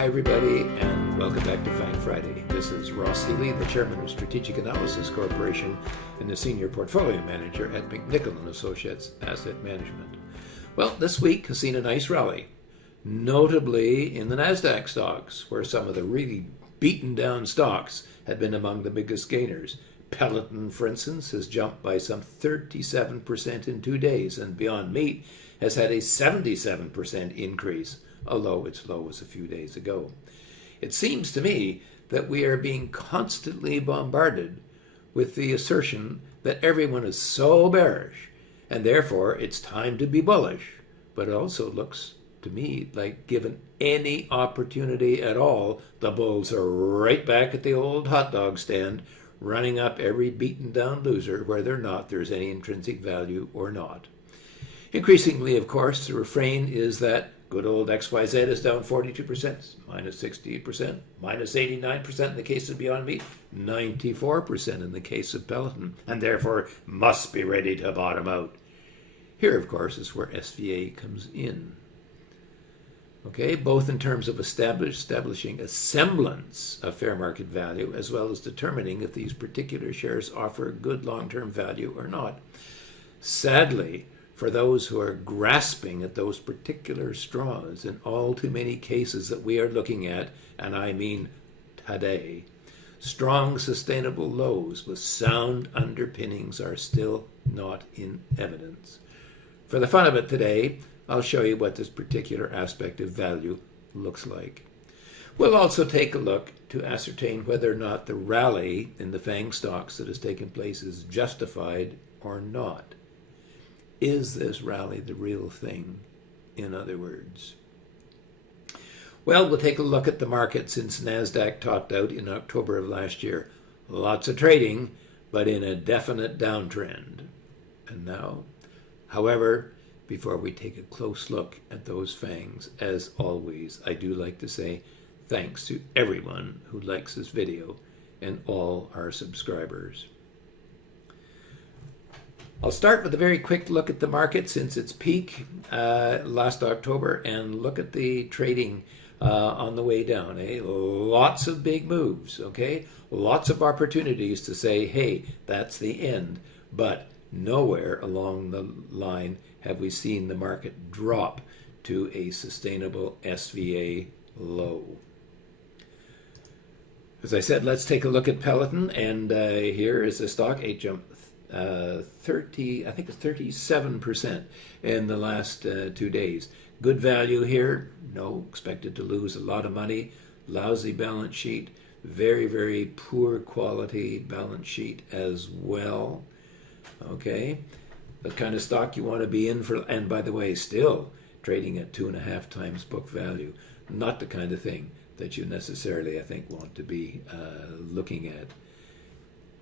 Hi everybody, and welcome back to FANG Friday. This is Ross Healy, the Chairman of Strategic Analysis Corporation and the Senior Portfolio Manager at McNichol & Associates Asset Management. Well, this week has seen a nice rally, notably in the NASDAQ stocks, where some of the really beaten down stocks had been among the biggest gainers. Peloton, for instance, has jumped by some 37% in 2 days, and Beyond Meat has had a 77% increase, although its low was a few days ago. It seems to me that we are being constantly bombarded with the assertion that everyone is so bearish, and therefore it's time to be bullish. But it also looks to me like given any opportunity at all, the bulls are right back at the old hot dog stand, running up every beaten down loser, whether or not there's any intrinsic value or not. Increasingly, of course, the refrain is that good old XYZ is down 42%, minus 68%, minus 89% in the case of Beyond Meat, 94% in the case of Peloton, and therefore must be ready to bottom out. Here, of course, is where SVA comes in. Okay, both in terms of establishing a semblance of fair market value, as well as determining if these particular shares offer good long-term value or not. Sadly, for those who are grasping at those particular straws, in all too many cases that we are looking at, and I mean today, strong sustainable lows with sound underpinnings are still not in evidence. For the fun of it today, I'll show you what this particular aspect of value looks like. We'll also take a look to ascertain whether or not the rally in the FANG stocks that has taken place is justified or not. Is this rally the real thing, in other words? Well, we'll take a look at the market since NASDAQ topped out in October of last year. Lots of trading, but in a definite downtrend. And now, however, before we take a close look at those FANGs, as always, I do like to say thanks to everyone who likes this video and all our subscribers. I'll start with a very quick look at the market since its peak last October, and look at the trading on the way down. Lots of big moves, okay? Lots of opportunities to say, hey, that's the end. But nowhere along the line have we seen the market drop to a sustainable SVA low. As I said, let's take a look at Peloton, and here is the stock. It jumped 37% in the last 2 days. Good value here. No, expected to lose a lot of money. Lousy balance sheet. Very, very poor quality balance sheet as well. Okay, the kind of stock you want to be in for, and by the way, still trading at 2.5 times book value. Not the kind of thing that you necessarily, I think, want to be looking at.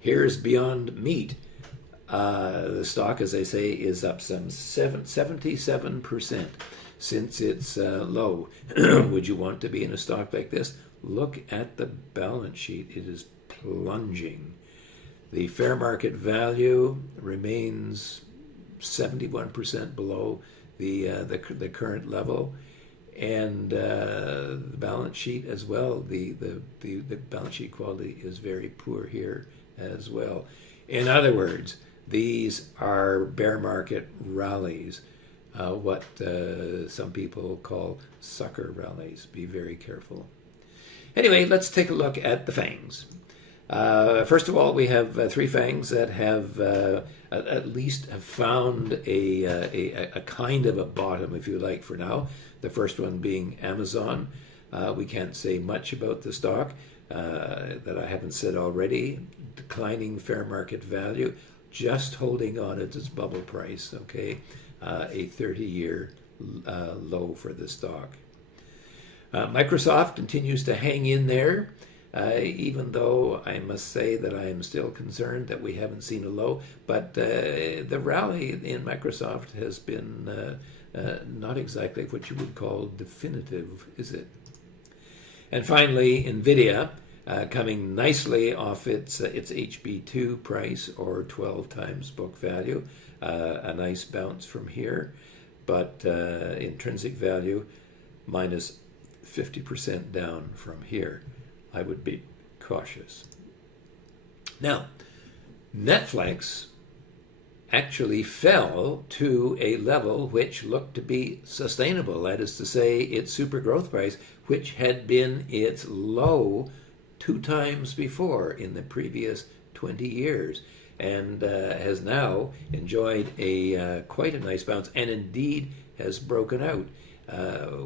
Here's Beyond Meat. The stock, as I say, is up some 77% since its low. Would you want to be in a stock like this? Look at the balance sheet. It is plunging. The fair market value remains 71% below the current level, and the balance sheet as well. The balance sheet quality is very poor here as well. In other words, these are bear market rallies, what some people call sucker rallies. Be very careful. Anyway, let's take a look at the FANGs. First of all, we have 3 FANGs that have at least have found a kind of a bottom, if you like, for now. The first one being Amazon. We can't say much about the stock that I haven't said already. Declining fair market value, just holding on at its bubble price, okay? A 30-year low for the stock. Microsoft continues to hang in there, even though I must say that I am still concerned that we haven't seen a low, but the rally in Microsoft has been not exactly what you would call definitive, is it? And finally, NVIDIA, coming nicely off its HB2 price, or 12 times book value. A nice bounce from here, but intrinsic value minus 50% down from here, I would be cautious. Now, Netflix actually fell to a level which looked to be sustainable. That is to say, its super growth price, which had been its low 2 times before in the previous 20 years, and has now enjoyed a quite a nice bounce, and indeed has broken out.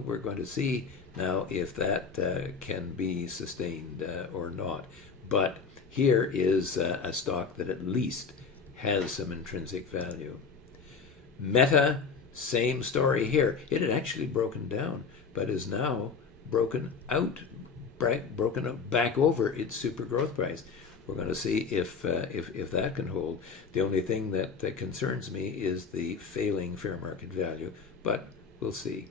We're going to see now if that can be sustained or not. But here is a stock that at least has some intrinsic value. Meta, same story here. It had actually broken down, but is now broken out back over its super growth price. We're going to see if that can hold. The only thing that concerns me is the failing fair market value, but we'll see.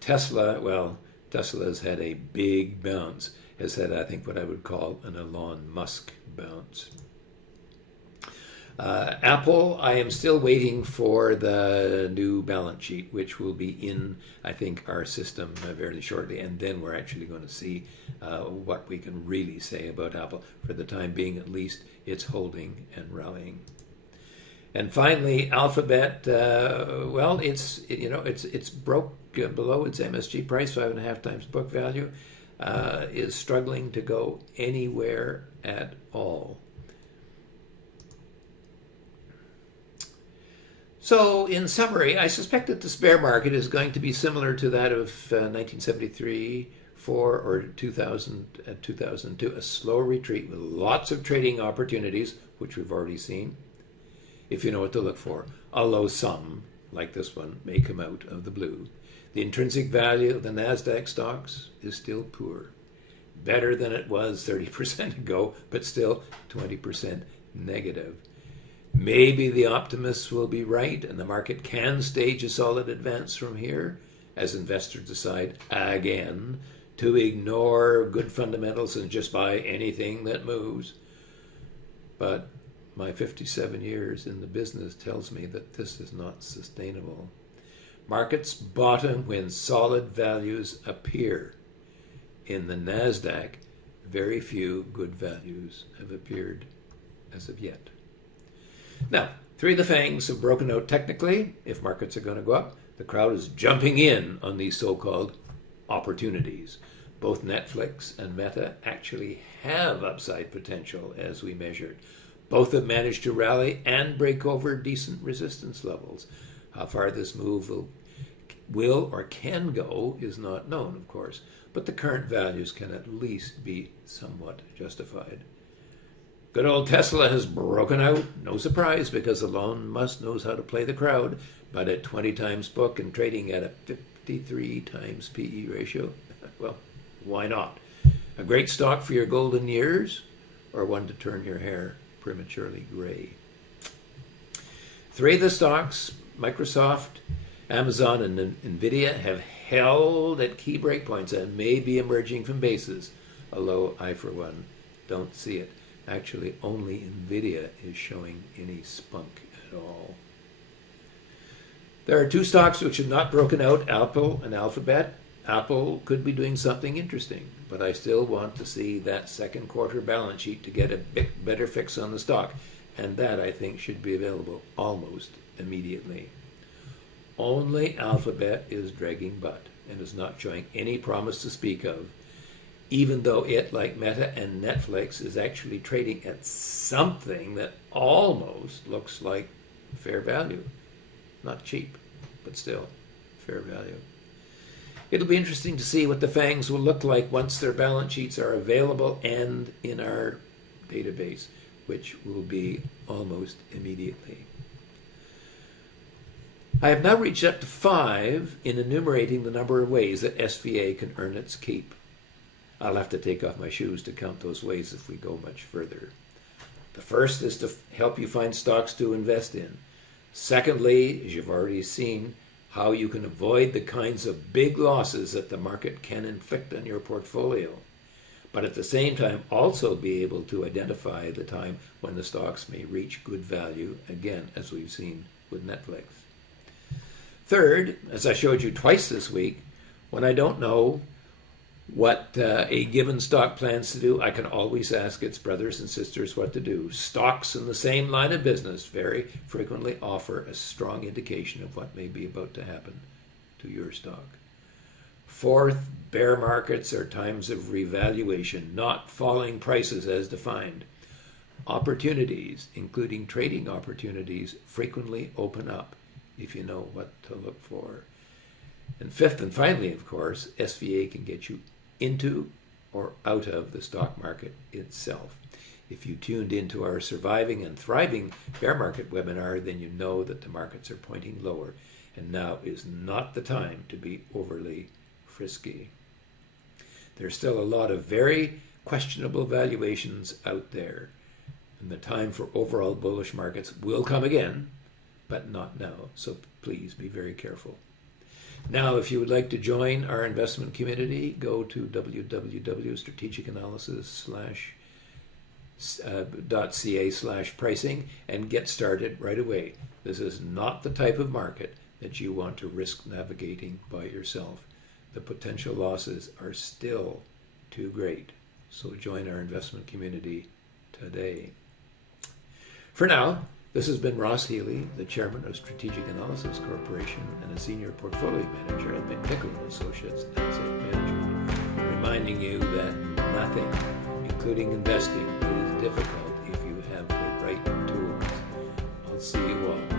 Tesla, well, Tesla has had a big bounce, has had, I think, what I would call an Elon Musk bounce. Apple, I am still waiting for the new balance sheet, which will be in, I think, our system very shortly, and then we're actually going to see what we can really say about Apple. For the time being, at least, it's holding and rallying. And finally, Alphabet, well, it's broke below its MSG price, 5.5 times book value, is struggling to go anywhere at all. So, in summary, I suspect that this bear market is going to be similar to that of 1973, 4, or 2002, a slow retreat with lots of trading opportunities, which we've already seen, if you know what to look for, although some, like this one, may come out of the blue. The intrinsic value of the NASDAQ stocks is still poor. Better than it was 30% ago, but still 20% negative. Maybe the optimists will be right and the market can stage a solid advance from here as investors decide again to ignore good fundamentals and just buy anything that moves. But my 57 years in the business tells me that this is not sustainable. Markets bottom when solid values appear. In the NASDAQ, very few good values have appeared as of yet. Now, 3 of the FANGs have broken out technically. If markets are going to go up, the crowd is jumping in on these so-called opportunities. Both Netflix and Meta actually have upside potential as we measured. Both have managed to rally and break over decent resistance levels. How far this move will or can go is not known, of course, but the current values can at least be somewhat justified. Good old Tesla has broken out, no surprise, because Elon Musk knows how to play the crowd, but at 20 times book and trading at a 53 times PE ratio, well, why not? A great stock for your golden years, or one to turn your hair prematurely gray. 3 of the stocks, Microsoft, Amazon, and NVIDIA, have held at key breakpoints and may be emerging from bases, although I, for one, don't see it. Actually, only NVIDIA is showing any spunk at all. There are 2 stocks which have not broken out, Apple and Alphabet. Apple could be doing something interesting, but I still want to see that second quarter balance sheet to get a bit better fix on the stock, and that, I think, should be available almost immediately. Only Alphabet is dragging butt and is not showing any promise to speak of, even though it, like Meta and Netflix, is actually trading at something that almost looks like fair value. Not cheap, but still fair value. It'll be interesting to see what the FANGs will look like once their balance sheets are available and in our database, which will be almost immediately. I have now reached up to 5 in enumerating the number of ways that SVA can earn its keep. I'll have to take off my shoes to count those ways if we go much further. The first is to help you find stocks to invest in. Secondly, as you've already seen, how you can avoid the kinds of big losses that the market can inflict on your portfolio, but at the same time also be able to identify the time when the stocks may reach good value, again, as we've seen with Netflix. Third, as I showed you twice this week, When I don't know what a given stock plans to do, I can always ask its brothers and sisters what to do. Stocks in the same line of business very frequently offer a strong indication of what may be about to happen to your stock. Fourth, bear markets are times of revaluation, not falling prices as defined. Opportunities, including trading opportunities, frequently open up if you know what to look for. And fifth and finally, of course, SVA can get you into or out of the stock market itself. If you tuned into our Surviving and Thriving Bear Market webinar, then you know that the markets are pointing lower, and now is not the time to be overly frisky. There's still a lot of very questionable valuations out there, and the time for overall bullish markets will come again, but not now, so please be very careful. Now, if you would like to join our investment community, go to www.strategicanalysis.ca/pricing and get started right away. This is not the type of market that you want to risk navigating by yourself. The potential losses are still too great. So join our investment community today. For now, this has been Ross Healy, the chairman of Strategic Analysis Corporation and a senior portfolio manager at McNichol & Associates Asset Management, reminding you that nothing, including investing, is difficult if you have the right tools. I'll see you all